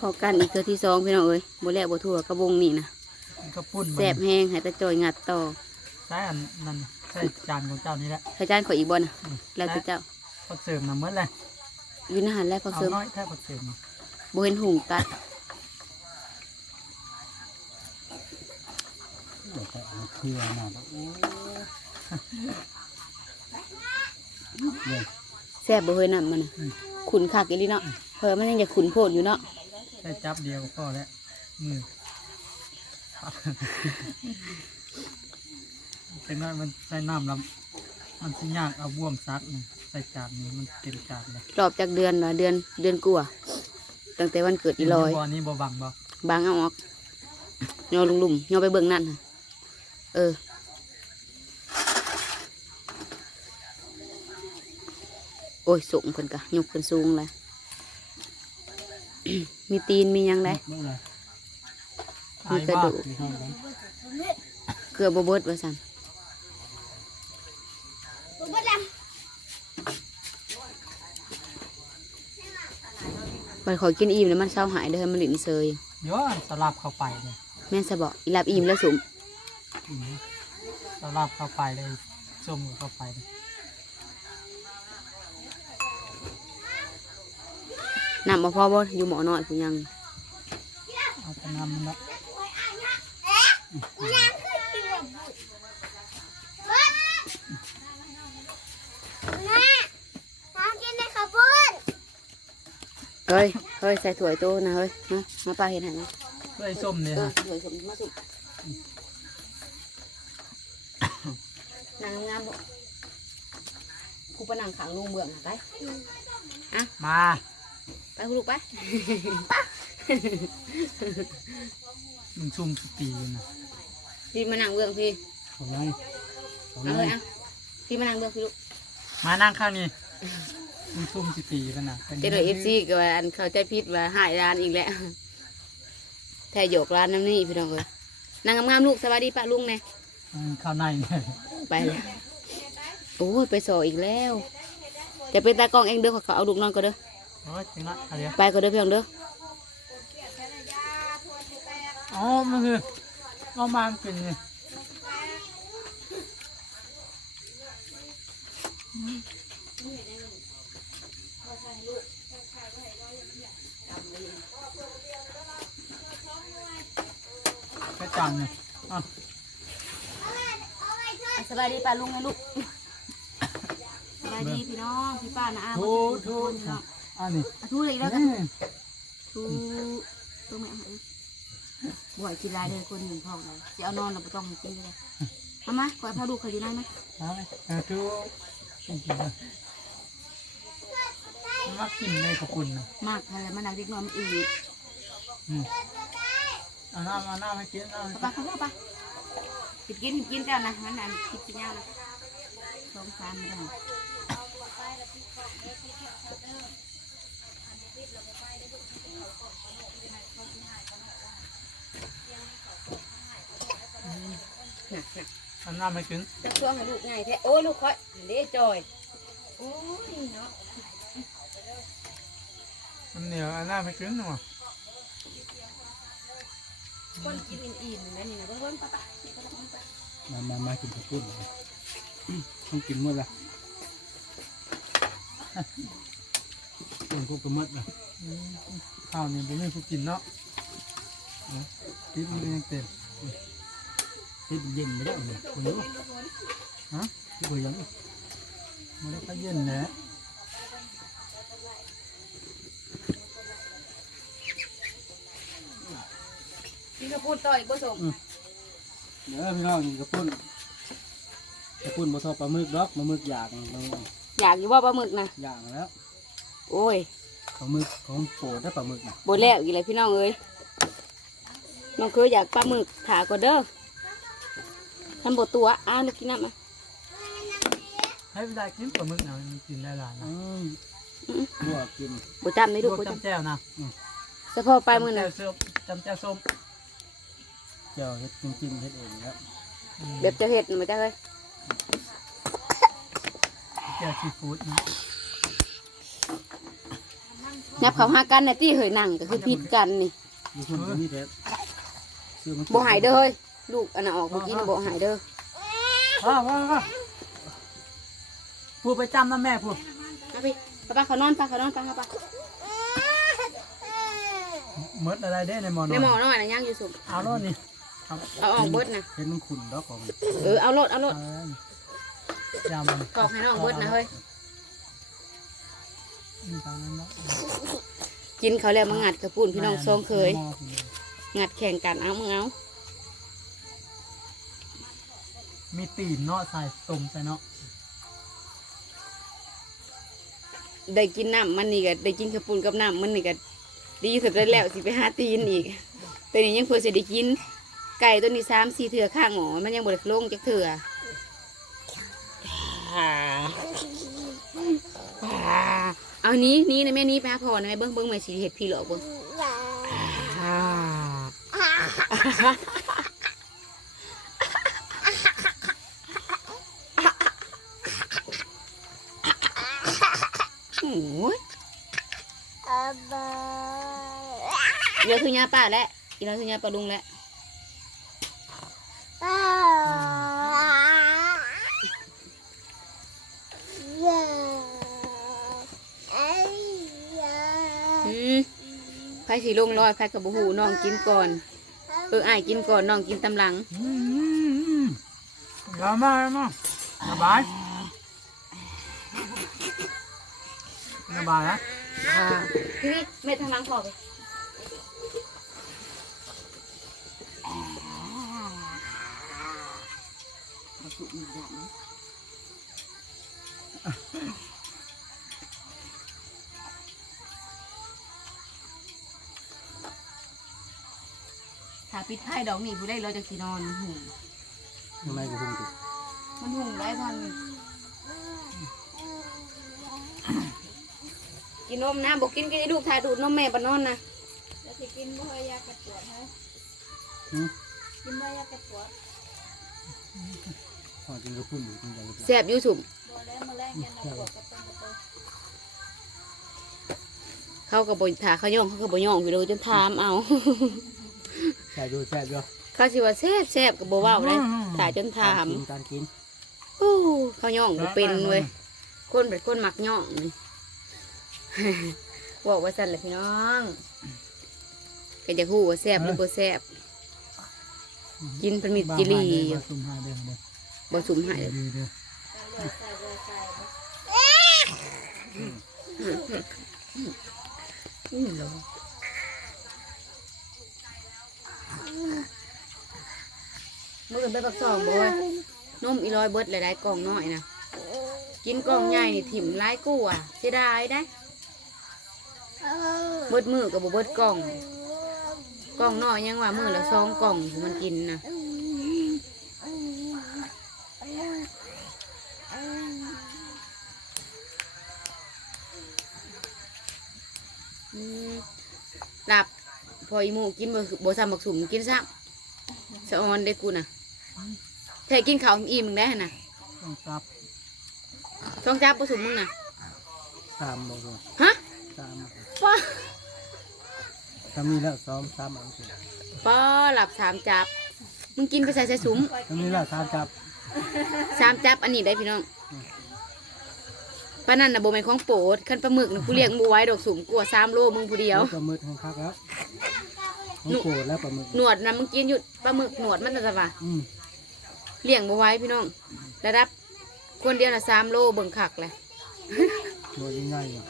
พอกันอีกเทือที่สองพี่น้องเอ้ยบ่แล้วบ่ทั่วกระบงนี่นะมันก็ปุ้นแสบแห้งให้ตาจอยงัดต่อใช่อันนั้นใช่จานของเจ้านี่แหละให้จานขออีกบ่นะอืมแล้วแต่เจ้าผักเสริมนะเมื่อไรอยู่ในหันแล้วพอเอาเสริมน้อยแค่ผักเสริมบ่เห็นหุงตัดเดี๋ยวแต่เอาเครือมาแล้วโอ้เนี่ยแซ่บบ่เฮ้ยน้ำมันน่ะขุนคักอีหลีเนาะเพอมันยังจะขุนโพดอยู่เนาะ แค่จับเดียวก็พอแล้วมือเป็นว่ามันใส่น้ำแล้วมันสิยากเอาบ่วงซักนี่ใส่จานนี่มันเต็มจานเลยรอบจากเดือนละเดือนเดือนกว่าตั้งแต่วันเกิดอีลอยบ่อนี้บ่บังบ่บางเอาออกยอลุ่มๆยอไปเบิ่งนั่นน่ะเออโอ้ยสูงเพิ่นกะยกขึ้นสูงเลย มีตีนมีหยังไดเมื่อไหรมีกระดูกมีห้องกันเกลือบ่เบิดว่าซั่นมันขอยกินอิ่มแล้วมันเศร้าหายเด้อมันหลินเซยเดี๋ยวสลับเข้าไปเลยแม่นสะบอกอีหลับอิ่มแล้วสุมอืมสลับเข้าไปเลยส้มก็เข้าไปเลย น้ำบ่พอบ่อยู่หมอน้อยผู้ยังเอาไปน้ำมันละเฮ้ยเฮ้ยใส่ถ้วยโตนะเฮ้ยมามาปลาเห็นไหมเพื่อไอ้ส้มเนี่ยเออฮะถ้วยสมมาสุนางงามบ่กูไปนั่งขังลุงเบื่องน่ะไปมา ไปกูลูกไปมึงซุ่มสตีนะพี่มานั่งเบื่องพี่ของไงของเอาไงเลยอะพี่มานั่งเบื่องพี่ลูกมานั่งข้างนี้มึงซุ่มสตีกันนะป็นเจดเอฟซีก็ว่าอันเขาใจพิษว่าหายร้านอีกแล้วแท่หยกร้านน้ำนี่พี่น้องเอ้ยนางงามๆลูกสวัสดีป้าลุงแน่มันข้าวในเนี่ยไปเลยโอ้ยไปสออีกแล้ว จะเป็นตากล้องเองเด้อขอเขาเอาลูกนอนก็เด้อ โอ้ยจริงละอะไรอะไปก็เด้อพี่น้องเด้ออ๋อมันคือเอามากินนี่แค่จานเนี่ยอะสบายดีป้าลุงนะลูกสบายดีพี่น้องพี่ป้านะอาทูทูอันนี้ อะทูเลยอีกแล้วกันนี่ทูตัวแม่เอาบ่อยกินลายเลยคนหนึ่งท้องเลยจะเอานอนเราไม่ต้องให้กินเลยเอามาขอให้พ่อดูเขาอยู่นั่นนะเอาเลยเอาทูกินกินเลยมันมากินในกระปุนนะมากอะไรมันนักเด็กน้อยมันอืดอืมเอาน้ำเอาน้ำให้กินเอาเอาไปเขาเอาไปกินกินกินกันนะมันอันคิดกินยาวนะสองสามไม่ได้ เอาน้ำให้กินจะช่วงให้ลูกง่ายแท้โอ้ยลูกค่อยเด้จอยโอ้ยเนาะมันเหนียวเอาน้ำให้กินหน่อยคนกินอิ่มๆนั่นนี่นะเบิ้งๆป้าป้ามามามากินข้าวปุ้นเลยต้องกินหมดละกินพวกกระมัดนะอืมข้าวนี่ผมไม่ผู้กินเนาะติ๊บมันยังเต็ม ที่เย็นไม่ได้เลยคนรู้ฮะที่คุยยังมันได้ก็เย็นแหละกินกระปุนต่ออีกผสมเดี๋ยวพี่น้องกินข้าวปุ้นข้าวปุ้นบ่ทอดปลาหมึกดอกปลาหมึกย่างบางวันอยากอยู่ว่าปลาหมึกนะย่างแล้ว โอ้ยปลาหมึกของโปรดได้ปลาหมึกนะบนแล้วอีกเลยพี่น้องเอ้ยน้องเคยอยากปลาหมึกถาก็เด้อ ทำบทตัวอ้าวลูกกินน้ำอะให้เวลากินปลาหมึกนะมันกินได้หลายนะอืมบวกกินบจำไม่ลลูกวกบจจำแจ่วนะำเฉพาะปลาหมึกจำนะแจ่วส้มจำแจ่วส้มเจ้าเฮ็ดจริงๆเฮ็ดเองแล้วอืมแบบเจะเห็ดมาจ้าเฮ้ยแจ่วซีฟู้ดนะยับเขาหากันน่ะตี้เหยนั่งก็คือผิดกันนี่มีคนก็มีแต่ซื้อมากินบ่หายเด้อเฮ้ย ลูกอันน่ะออกบ่กินบ่หายเด้อว้าวว้าวว้าวพูดไปจำนะแม่พูดมาพี่ป้าป้าเขานอนป้าเขานอนป้าเขาป้าเมิดอะไรได้ในหมอนในหมอน้อยน่ะย่างอยู่สุกเอาโน่นนี่เอาเอาออกเบิดนะเห็นมันขุ่นดอกของมันเออเอารถเอารถยามันกรอกให้น้องเบิดนะเฮ้ยมีตามนั้นเนาะกินเขาแล้วมางัดกระปุ่นพี่น้องซองเคย งัดแข่งกันเอามึงเอา มีตีนเนาะใส่ตุ่มใส่เนาะได้กินน้ำมันนี่ก็ได้กินกระปุ่นกับน้ำมันนี่ก็ดีสุดแล้วสิไปหาตีนอีกตัวนี้ยังเพื่อสิได้กิน ไก่ตัวนี้สามสี่เถื่อข้างหมอมันยังบดลงจากเถื่อเอานี้นี้นะแม่นี้ไปหาพ่อนะแม่เบิ้งเบิ้งม่สีเห็ดพี่หลอกเบิ้ง โอ้ยเดี๋ยวคือยาป้าแล้วอีเราคือยาปลาลุงแล้วอืมไผสีลงรอยไผกับบูหูน้องกินก่อน เอออ้ายกินก่อนน้องกินตำหลังอืมยามามาสบาย สบายนะพี่เม็ดทางหลังพอไปถ้าปิดไพ่ดอกนี่ผู้ได้เราจะสีนอนหูข้างในก็หุ่นติด มันหุงได้พัน กินนมนะบอกกินก็จะดูกถ่ายดูดนมแม่บานอนนะแล้วสิกินบ่ให้ยากระปวดฮะหืม กินบ่ให้ยากระปวดพอกินก็พุ่นอยู่กินกันแสบอยู่สุ่มบ่แล้วมาแลงกันนะปวดกระตุ้นกระตุ้นเขาก็บถาเขาย่องเขาก็บย่องอยู่เลยจนถามเอา แซ่บอยู่แซ่บอยู่เขาสิว่าแซบแซบกับบเว้าเลยถ่ายจนถามกินการกิน โอ้เขาย่องบ่เป็นเว้ยคนเป็นคนมักย่องนี่ บอกว่าสั่นแหละพี่น้องก็จะฮู้ว่าแซบหรือบ่แซบกินเป็นมิตรจิรีอยู่ซุ่มหายเด้อเด้อบ่สุ่มให้ดีเด้อกันเลยใส่เลยใส่บ่อืมเหรอเมื่อคืนไปปักซองบ่เว้ยนมอีร้อยเบิดหลายๆกล่องน้อยนะกินกล่องใหญ่นี่ถิ่มหลายกูอะเสียดายได้ เบิดมือกับบ่เบิดกล่อง กล่องน้อยยังว่ามือละสองกล่องที่มันกินนะอืมหลับพออีหมูกินบ่บ่ซ้ำบักสุ่มกินซ้ำสะออนได้กูน่ะแท้กินข้าวอิ่มมึงได้หั่นน่ะต้องจับท้องจับบ่สุ่มมึงน่ะสามบอกเลยฮะสามป้า ถ้ามีแล้วซ้อมสามอันสิป้าหลับสามจับ มึงกินไปใส่ใส่สุมถ้ามีแล้วสามจับสามจับอันนี้ได้พี่น้องป้านั่นน่ะโบแมนของโปรดขันปลาหมึกน่ะกูเลี้ยงบูไว้ดอกสุ่มกลัวสามโลมึงผู้เดียวปลาหมึกของคักแล้วของโกรธแล้วปลาหมึกหนวดนะมึงกินอยู่ปลาหมึกหนวดมันจะว่าอืมเลี้ยงบูไว้พี่น้องระดับคนเดียวน่ะสามโลเบิ่งคักเลยตัวง่ายๆอะ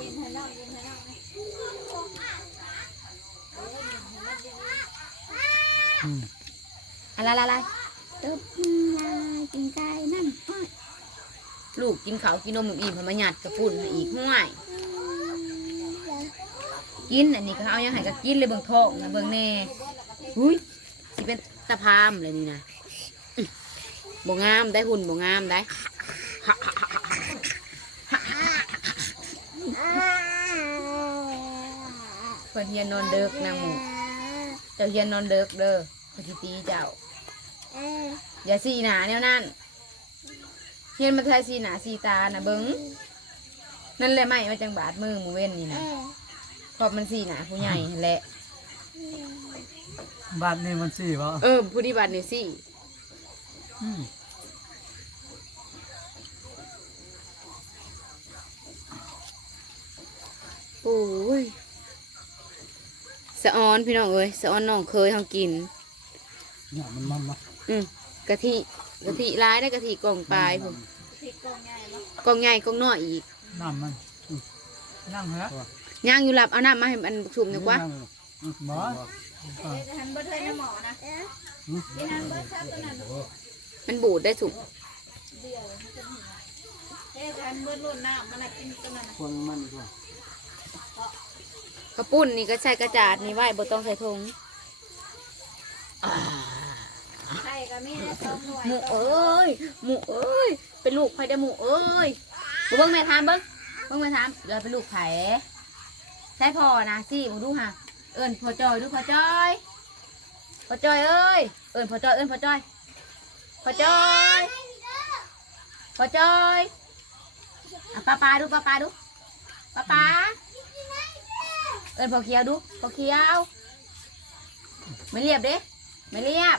ยินให้น้องยินให้น้องนะ อืมอะไรอะไรตึบลากินไก่นั่นห้อยลูกกินข้าวกินนมอิ่มๆพมาหยัดกระปุ่นให้อีกห้วยกินอันนี้ก็เอายังไงก็กินเลยเบิ่งท้องนะเบิ่งแน่หุ้ยสิเป็นตะพามเลยนี่นะอื้อบ่งามได้หุ่นบ่งามได้เพิ่นเฮียนนอนเด็กนางหมูเจ้าเฮียนนอนเด็กเด้อเพนสิตีเจ้าอย่าสีหนาแนวนั้นเฮียนมาทายสีหนาสีตานะเบิงนั่นแหละไม่มาจังบาดมือหมูเว้นนี่นะเพราะมันสี่หนาผู้ใหญ่แหละ บ้านนี่มันสี่วะเออผู้ดีบัตรนี่สี่อืมโอ้ยสะออนพี่น้องเอ้ยสะออนน้องเคยเฮากิน เนี่ยมันมันเนาะอืมกะทิกะทิร้ายได้กะทิกล่องปลายผมพริกกองใหญ่เนาะกล่องใหญ่กล่องน้อยอีกน้ำมันอืมนั่งเหรอย่างอยู่หลับเอาน้ำมาให้มันชุ่มดีกว่าบ่เอ๊ะจะหันเบิดเลยนะหมอนะกินหันเบิดครับตัวนั้นมันบูดได้สุกเดียวมันจะหัวเอ๊ะจะหันเบิดรุ่นน้ำมันน่ะกินตัวนั้นน่ะคนมันดีกว่ากระปุ้นนี่ก็ใส่กระจาดนี่ไว้บ่ต้องใส่ถุง ไข่ก็มีได้สองหน่วยหมูเอ้ยหมูเอ้ย เป็นลูกไผ่ได้หมูเอ้ยมาเบิ่งแม่ถามเบิ่งเบิ่งแม่ถามเราเป็นลูกไผ่ใช่พ่อนะสิมึงดูฮะเอิ้นพ่อจอยดูพ่อจอยพ่อจอยเอ้ยเอิ้นพ่อจอยเอิ้นพ่อจอยพ่อจอยพ่อจอยอะป้าปาดูป้าปาดูป้าปาเอิ้นพ่อเขียวดูพ่อเขียวไม่เรียบเด้ไม่เรียบ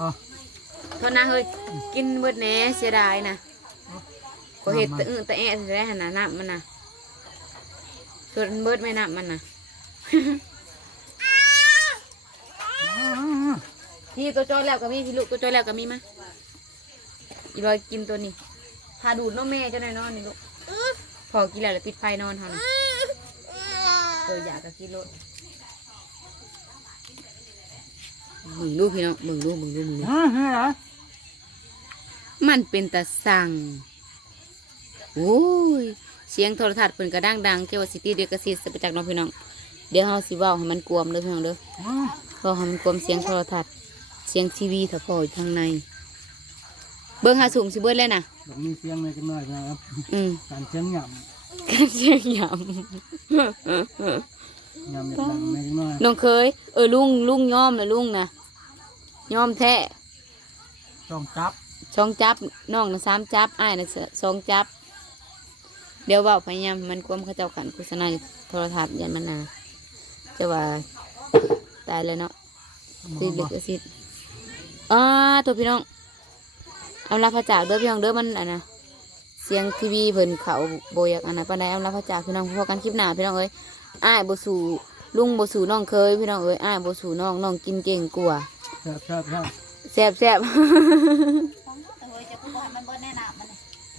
อ๋อโทษนะเฮ้ยกินเบิดแหน่เสียดายนะก็เห็ดตะอื้อตะแอะใส่ได้หันนะน้ำมันนะส่วนเบิดไม่น้ำมันนะพี่ตัวจอยแล้วก็มีพี่ลูกตัวจอยแล้วก็มีมาอีรอยกินตัวนี้พาดูดน้องแม่เจ้าหน่อยนอนนี่ลูกพอกินแล้วแล้วปิดไฟนอนเท่านั้นเอออยากก็กินรถ มึงดูพี่น้องมึงดูมึงดูมึงดูฮะฮะเหรอมันเป็นตาสั่งโอ้ยเสียงโทรทัศน์เพิ่นกระดังดังเจ้าว่าสิตีเดียวกระซิบไปจากน้องพี่น้องเดี๋ยวเฮาสิเว้าให้มันกวมเด้อพี่น้องเด้ออ๋อเพราะให้มันกวมเสียงโทรทัศน์เสียงทีวีถ้าพออยู่ทางใน เบิ่งหาสูงสิเบิดเลยน่ะแบบมีเสียงเลยจังหน่อยนะครับอืมการเสียงหย่กันเสียงหยำ หย่ำแบบนั้นเลยจังหน่อยำน้องเคย เออลุงลุงยอมนะลุงนะยอมแท้จองจับสองจับน้องนะสามจับอ้ายนะสองจับ เดี๋ยวเว้าพยายามให้มันกวมเขาเจ้ากันโฆษณาอยู่โทรทัศน์ยันมันนาจะว่าตายแล้วเนาะติดลิขสิทธิ์อ่าตัวพี่น้อง เอาลาพระจากเด้อพี่น้องเด้อมันอันนะเสียงทีวีเพิ่นเขาโบอยากอันนั้นปานใดเอาลาพระจากพี่น้องพอกันคลิปหน้าพี่น้องเอ้ย อ้ายบ่สู่ลุงบ่สู่น้องเคยพี่น้องเอ้ยอ้ายบ่สู่น้องน้องกินเก่งกว่าแซ่บแซ่บแซ่บแซ่บแซ่บ